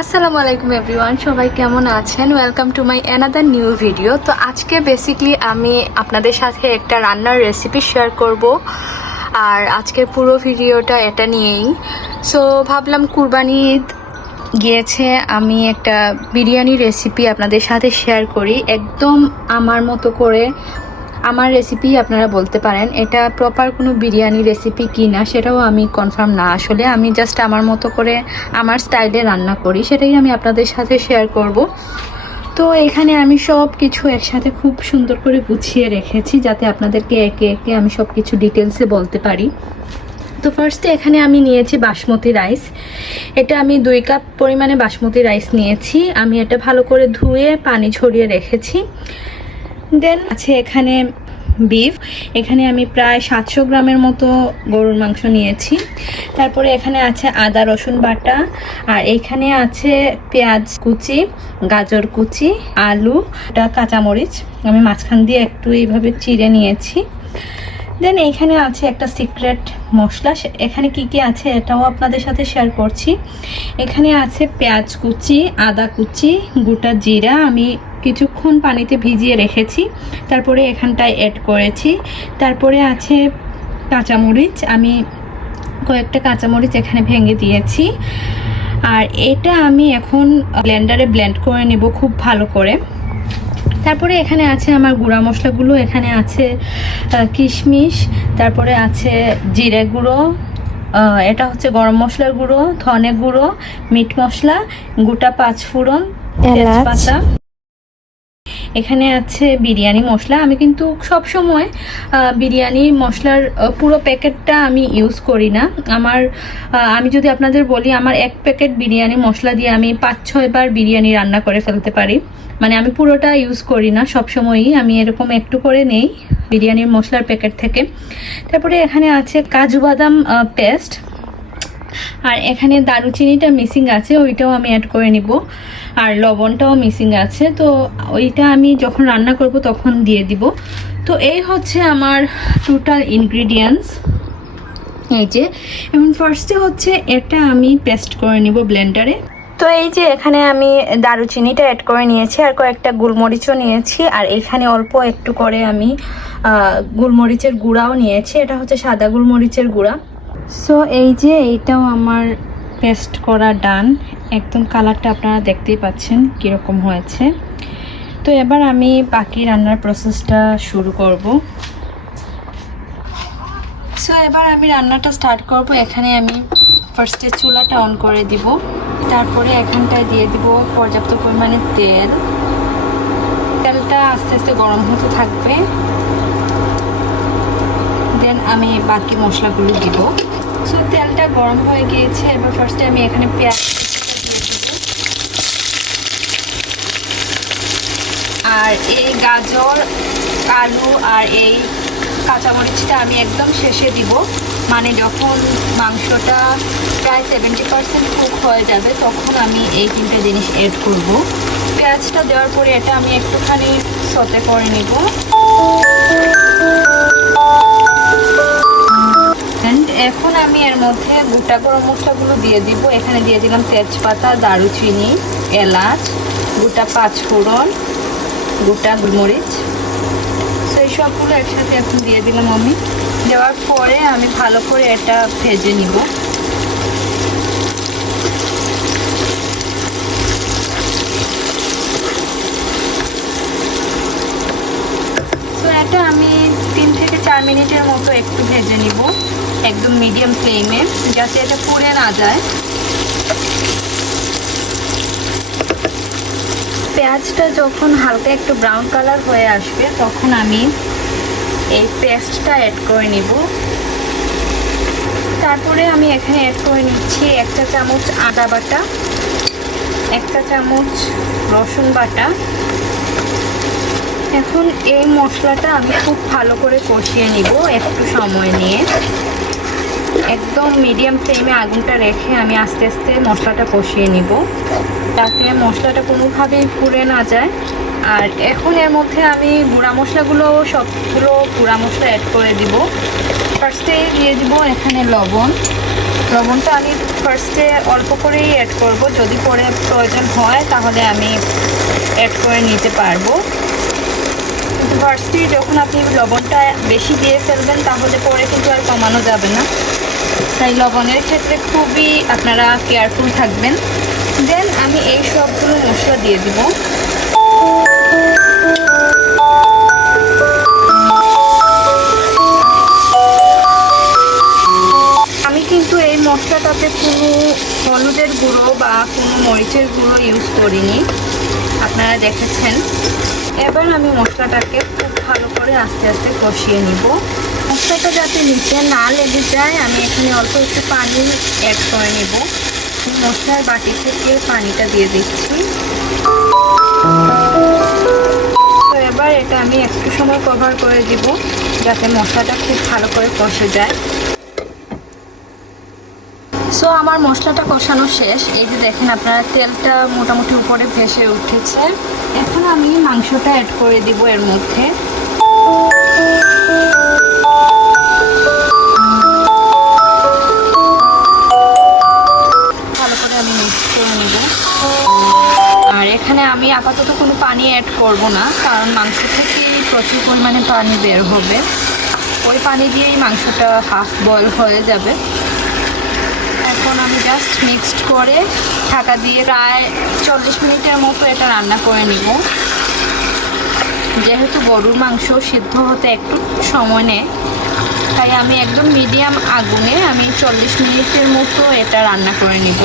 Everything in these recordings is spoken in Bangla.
আসসালামু আলাইকুম এভরিওয়ান, সবাই কেমন আছেন? Welcome to my another new video. তো আজকে বেসিকলি আমি আপনাদের সাথে একটা রান্নার রেসিপি শেয়ার করব, আর আজকের পুরো ভিডিওটা এটা নিয়েই। সো ভাবলাম কুরবানি ঈদ গিয়েছে, আমি একটা বিরিয়ানি রেসিপি আপনাদের সাথে শেয়ার করি, একদম আমার মতো করে। আমার রেসিপি আপনারা বলতে পারেন, এটা প্রপার কোনো বিরিয়ানি রেসিপি কি না সেটাও আমি কনফার্ম না। আসলে আমি জাস্ট আমার মতো করে আমার স্টাইলে রান্না করি, সেটাই আমি আপনাদের সাথে শেয়ার করব। তো এখানে আমি সব কিছু একসাথে খুব সুন্দর করে গুছিয়ে রেখেছি, যাতে আপনাদেরকে একে একে আমি সব কিছু ডিটেলসে বলতে পারি। তো ফার্স্টে এখানে আমি নিয়েছি বাসমতি রাইস। এটা আমি 2 কাপ পরিমাণে বাসমতি রাইস নিয়েছি। আমি এটা ভালো করে ধুয়ে পানি ঝরিয়ে রেখেছি। দেন আছে এখানে বিফ। এখানে আমি প্রায় 700 গ্রামের মতো গরুর মাংস নিয়েছি। তারপরে এখানে আছে আদা রসুন বাটা, আর এখানে আছে পেঁয়াজ কুচি, গাজর কুচি, আলু, কাঁচামরিচ আমি মাঝখান দিয়ে একটু এইভাবে চিড়ে নিয়েছি। দেন এইখানে আছে একটা সিক্রেট মশলা, এখানে কি কি আছে এটাও আপনাদের সাথে শেয়ার করছি। এখানে আছে পেঁয়াজ কুচি, আদা কুচি, গোটা জিরা আমি কিছুক্ষণ পানিতে ভিজিয়ে রেখেছি, তারপরে এখানটায় অ্যাড করেছি। তারপরে আছে কাঁচামরিচ, আমি কয়েকটা কাঁচামরিচ এখানে ভেঙে দিয়েছি। আর এটা আমি এখন ব্লেন্ডারে ব্লেন্ড করে নেব খুব ভালো করে। তারপরে এখানে আছে আমার গুঁড়া মশলাগুলো। এখানে আছে কিশমিশ, তারপরে আছে জিরে গুঁড়ো, এটা হচ্ছে গরম মশলার গুঁড়ো, ধনে গুঁড়ো, মিট মশলা, গোটা 5 ফোড়ন, তেজপাতা। এখানে আছে বিরিয়ানি মশলা। আমি কিন্তু সব সময় বিরিয়ানি মশলার পুরো প্যাকেটটা আমি ইউজ করি না। আমি যদি আপনাদের বলি, আমার 1 প্যাকেট বিরিয়ানি মশলা দিয়ে আমি 5-6 বার বিরিয়ানি রান্না করে ফেলতে পারি। মানে আমি পুরোটা ইউজ করি না, সব সময়ই আমি এরকম একটু করে নেই বিরিয়ানির মশলার প্যাকেট থেকে। তারপরে এখানে আছে কাজু বাদাম পেস্ট, আর এখানে দারুচিনিটা মিসিং আছে, ওইটাও আমি অ্যাড করে নিব। আর লবণটাও মিসিং আছে, তো ওইটা আমি যখন রান্না করব তখন দিয়ে দিব। তো এই হচ্ছে আমার টোটাল ইনগ্রিডিয়েন্টস। এই যে এবং ফার্স্টে হচ্ছে এটা আমি পেস্ট করে নিব ব্লেন্ডারে। তো এই যে এখানে আমি দারুচিনিটা অ্যাড করে নিয়েছি, আর কয়েকটা গোলমরিচও নিয়েছি, আর এখানে অল্প একটু করে আমি গোলমরিচের গুঁড়াও নিয়েছি। এটা হচ্ছে সাদা গোলমরিচের গুঁড়া। সো এই যে এইটাও আমার পেস্ট করা ডান, একদম কালারটা আপনারা দেখতেই পাচ্ছেন কীরকম হয়েছে। তো এবার আমি বাকি রান্নার প্রসেসটা শুরু করব। সো এবার আমি রান্নাটা স্টার্ট করব। এখানে আমি ফার্স্টে চুলাটা অন করে দিব, তারপরে এখানটায় দিয়ে দিব পর্যাপ্ত পরিমাণে তেল। তেলটা আস্তে আস্তে গরম হতে থাকবে। দেন আমি বাকি মশলাগুলো দিব। সো তেলটা গরম হয়ে গিয়েছে। এবার ফার্স্টে আমি এখানে পেঁয়াজ দিয়ে দিব, আর এই গাজর, আলু আর এই কাঁচামরিচটা আমি একদম শেষে দিব। মানে যখন মাংসটা প্রায় 70% কুক হয়ে যাবে তখন আমি এই 3টে জিনিস অ্যাড করব। পেঁয়াজটা দেওয়ার পরে এটা আমি একটুখানি সতে করে নিব। এখন আমি এর মধ্যে গোটা গরম মশলাগুলো দিয়ে দিব। এখানে দিয়ে দিলাম তেজপাতা, দারুচিনি, এলাচ, গোটা 5 ফোড়ন, গোটা গোলমরিচ। সেই সবগুলো একসাথে এখন দিয়ে দিলাম আমি। দেওয়ার পরে আমি ভালো করে এটা ভেজে নিব। তো এটা আমি 3 থেকে 4 মিনিটের মতো একটু ভেজে নিব, একদম মিডিয়াম ফ্লেমে, যাতে এটা পুড়ে না যায়। পেঁয়াজটা যখন হালকা একটু ব্রাউন কালার হয়ে আসবে তখন আমি এই পেস্টটা অ্যাড করে নিব। তারপরে আমি এখানে অ্যাড করে নিচ্ছি 1 চা চামচ আদা বাটা, 1 চা চামচ রসুন বাটা। এখন এই মশলাটা আমি খুব ভালো করে কষিয়ে নিব একটু সময় নিয়ে। একদম মিডিয়াম ফ্লেমে আগুনটা রেখে আমি আস্তে আস্তে মশলাটা কষিয়ে নিব, যাতে মশলাটা কোনোভাবেই পুড়ে না যায়। আর এখন এর মধ্যে আমি গুঁড়া মশলাগুলো, সবগুলো গুঁড়া মশলা অ্যাড করে দিব। ফার্স্টে দিয়ে দিব এখানে লবণ, লবণটা আমি ফার্স্টে অল্প করেই অ্যাড করব, যদি পরে প্রয়োজন হয় তাহলে আমি অ্যাড করে নিতে পারবো। কিন্তু ফার্স্টে যখন আপনি লবণটা বেশি দিয়ে ফেলবেন তাহলে পরে কিন্তু আর কমানো যাবে না, তাই লবণের ক্ষেত্রে খুবই আপনারা কেয়ারফুল থাকবেন। দেন আমি এই সবগুলো মশলা দিয়ে দিব। আমি কিন্তু এই মশলাটাতে কোনো হলুদের গুঁড়ো বা কোনো মরিচের গুঁড়ো ইউজ করিনি, আপনারা দেখেছেন। এবার আমি মশলাটাকে খুব ভালো করে আস্তে আস্তে কষিয়ে নিব। মশলাটা যাতে নিচে না লেগে যায় আমি এখানে অল্প একটু পানি অ্যাড করে নেব। মশলার বাটি থেকে পানিটা দিয়ে দিচ্ছি। তো এবার এটা আমি একটু সময় কভার করে দিব যাতে মশলাটা খুব ভালো করে কষে যায়। সো আমার মশলাটা কষানো শেষ। এই যে দেখেন আপনারা তেলটা মোটামুটি উপরে ভেসে উঠেছে। এখন আমি মাংসটা অ্যাড করে দিব এর মধ্যে। ভালো করে আমি মিক্স করে নেব। আর এখানে আমি আপাতত কোনো পানি অ্যাড করব না, কারণ মাংস থেকে প্রচুর পরিমাণে পানি বের হবে। ওই পানি দিয়েই মাংসটা হাফ বয়েল হয়ে যাবে। এখন আমি জাস্ট মিক্সড করে ঢাকা দিয়ে প্রায় 40 মিনিটের মতো এটা রান্না করে নিব। যেহেতু গরুর মাংস সিদ্ধ হতে একটু সময় নেয়, তাই আমি একদম মিডিয়াম আগুনে আমি 40 মিনিটের মতো এটা রান্না করে নিব।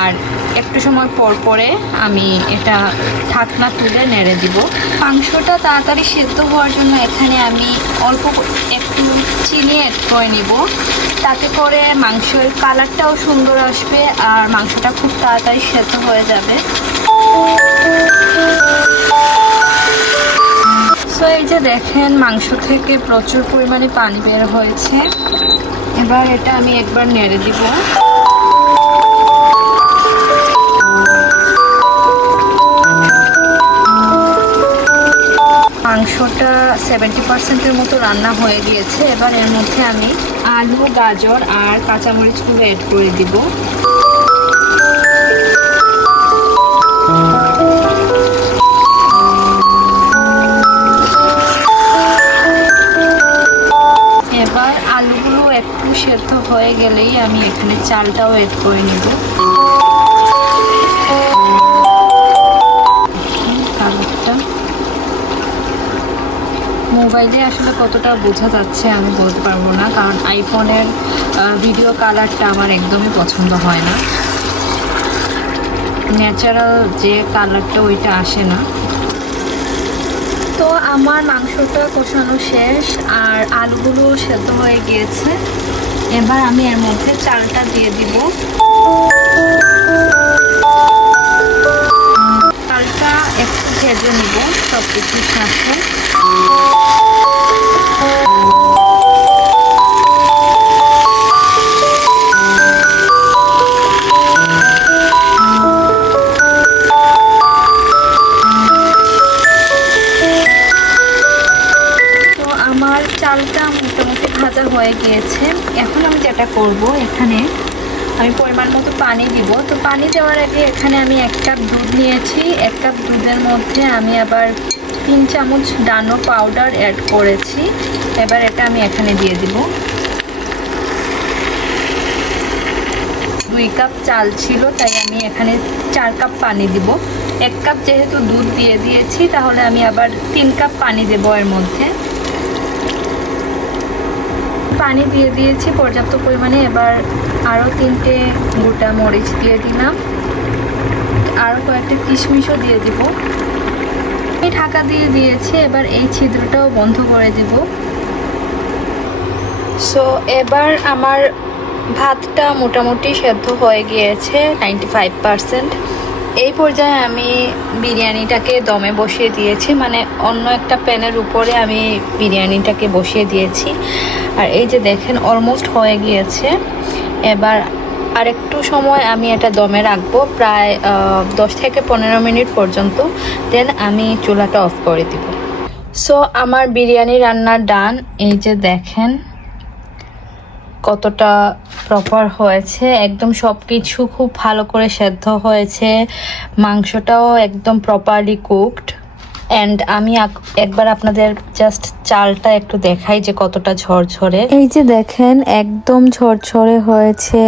আর একটু সময় পর পরে আমি এটা ঢাকনা তুলে নেড়ে দিব। মাংসটা তাড়াতাড়ি সেদ্ধ হওয়ার জন্য এখানে আমি অল্প একটু চিনি অ্যাড করে নিব, তাতে করে মাংসের কালারটাও সুন্দর আসবে আর মাংসটা খুব তাড়াতাড়ি সেদ্ধ হয়ে যাবে। সো এই যে দেখেন মাংস থেকে প্রচুর পরিমাণে পানি বের হয়েছে। এবার এটা আমি একবার নেড়ে দিব। মাংসটা 70%-এর মতো রান্না হয়ে গিয়েছে। এবার এর মধ্যে আমি আলু, গাজর আর কাঁচামরিচগুলো অ্যাড করে দিব। এবার আলুগুলো একটু সেদ্ধ হয়ে গেলেই আমি এখানে চালটাও অ্যাড করে নেব। মোবাইলে আসলে কতটা বোঝা যাচ্ছে আমি বলতে পারবো না, কারণ আইফোনের ভিডিও কালারটা আমার একদমই পছন্দ হয় না। ন্যাচারাল যে কালারটা ওইটা আসে না। তো আমার মাংসটা কষানো শেষ আর আলুগুলো সেদ্ধ হয়ে গিয়েছে। এবার আমি এর মধ্যে চালটা দিয়ে দিব। চালটা একটু ভেজে নিব সব কিছুর সাথে। চালটা মোটামুটি ভাজা হয়ে গিয়েছে। এখন আমি যেটা করব, এখানে আমি পরিমাণ মতো পানি দিব। তো পানি দেওয়ার আগে এখানে আমি 1 কাপ দুধ নিয়েছি। 1 কাপ দুধের মধ্যে আমি আবার 3 চামচ ডানো পাউডার অ্যাড করেছি। এবার এটা আমি এখানে দিয়ে দিব। 2 কাপ চাল ছিল, তাই আমি এখানে 4 কাপ পানি দিব। 1 কাপ যেহেতু দুধ দিয়ে দিয়েছি, তাহলে আমি আবার 3 কাপ পানি দেব এর মধ্যে। পানি দিয়ে দিয়েছি পর্যাপ্ত পরিমাণে। এবার আরও 3টে গোটা মরিচ দিয়ে দিলাম, আরও কয়েকটা কিশমিশও দিয়ে দিব। এই ঢাকা দিয়ে দিয়েছি। এবার এই ছিদ্রটাও বন্ধ করে দিব। সো এবার আমার ভাতটা মোটামুটি সেদ্ধ হয়ে গিয়েছে 95%। এই পর্যায়ে আমি বিরিয়ানিটাকে দমে বসিয়ে দিয়েছি, মানে অন্য একটা প্যানের উপরে আমি বিরিয়ানিটাকে বসিয়ে দিয়েছি। আর এই যে দেখেন অলমোস্ট হয়ে গিয়েছে। এবার আরেকটু সময় আমি এটা দমে রাখবো, প্রায় 10 থেকে 15 মিনিট পর্যন্ত। দেন আমি চুলাটা অফ করে দিব। সো আমার বিরিয়ানি রান্না ডান। এই যে দেখেন কতটা প্রপার হয়েছে। একদম সব কিছু খুব ভালো করে সেদ্ধ হয়েছে, মাংসটাও একদম প্রপারলি কুকড। অ্যান্ড আমি একবার আপনাদের জাস্ট চালটা একটু দেখাই যে কতটা ঝরঝরে। এই যে দেখেন একদম ঝরঝরে হয়েছে,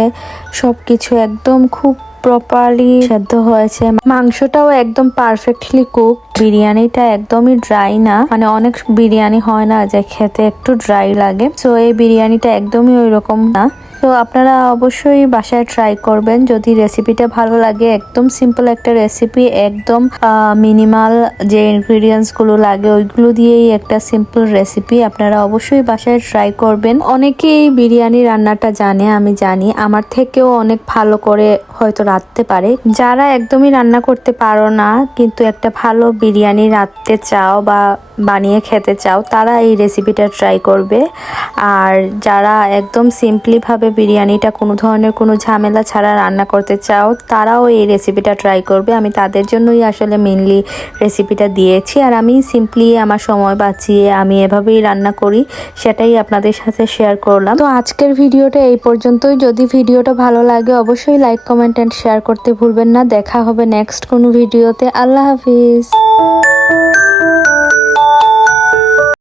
সবকিছু একদম খুব প্রপারলি সেদ্ধ হয়েছে, মাংসটাও একদম পারফেক্টলি কুক। বিরিয়ানিটা একদমই ড্রাই না, মানে অনেক বিরিয়ানি হয় না যে খেতে একটু ড্রাই লাগে, তো এই বিরিয়ানিটা একদমই ওই রকম না। তো আপনারা অবশ্যই বাসায় ট্রাই করবেন যদি রেসিপিটা ভালো লাগে। একদম সিম্পল একটা রেসিপি, একদম মিনিমাল যে ইনগ্রিডিয়েন্টস গুলো লাগে ওইগুলো দিয়েই একটা সিম্পল রেসিপি। আপনারা অবশ্যই বাসায় ট্রাই করবেন। অনেকেই বিরিয়ানি রান্নাটা জানে, আমি জানি, আমার থেকেও অনেক ভালো করে হয়তো রাঁধতে পারে। যারা একদমই রান্না করতে পারো না কিন্তু একটা ভালো বিরিয়ানি রাঁধতে চাও বা বানিয়ে খেতে চাও, তারা এই রেসিপিটা ট্রাই করবে। আর যারা একদম সিম্পলি ভাবে বিরিয়ানিটা কোনো ধরনের কোনো ঝামেলা ছাড়া রান্না করতে চাও, তারাও এই রেসিপিটা ট্রাই করবে। আমি তাদের জন্যই আসলে মেনলি রেসিপিটা দিয়েছি। আর আমি সিম্পলি আমার সময় বাঁচিয়ে আমি এভাবেই রান্না করি, সেটাই আপনাদের সাথে শেয়ার করলাম। তো আজকের ভিডিওটা এই পর্যন্তই। যদি ভিডিওটা ভালো লাগে অবশ্যই লাইক, কমেন্ট অ্যান্ড শেয়ার করতে ভুলবেন না। দেখা হবে নেক্সট কোনো ভিডিওতে। আল্লাহ হাফিজ।